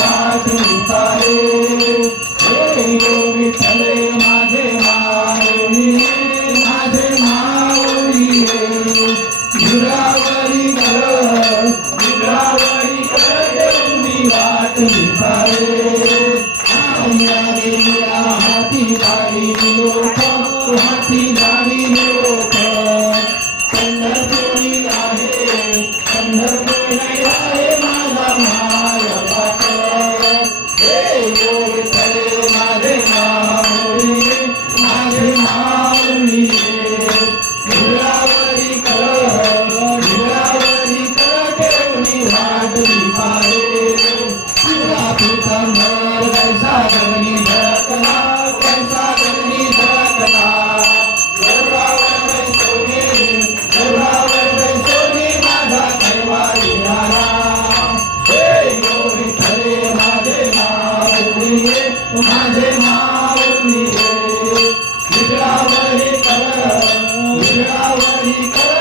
वाट निभावे हे विठ्ठल माझे माऊली माझे माऊली दुरावरी कर देऊनी वाट निभावे हाती गाडी लोक हाती गाडी लोक पंढरपुरी आहे पंढरपुरी आहे माझा मायबाप हे विठ्ठल माझे माऊली माझे माऊली दुरावरी कर देऊनी वाट निभावे तुला तुझा नर कैसा गगनी धडकला कैसा गगनी धडकला गर्भावर बैसोनी माझा कैवारी आला हे विठ्ठल माझे माऊली माझे माऊली विठ्ठलावरी कर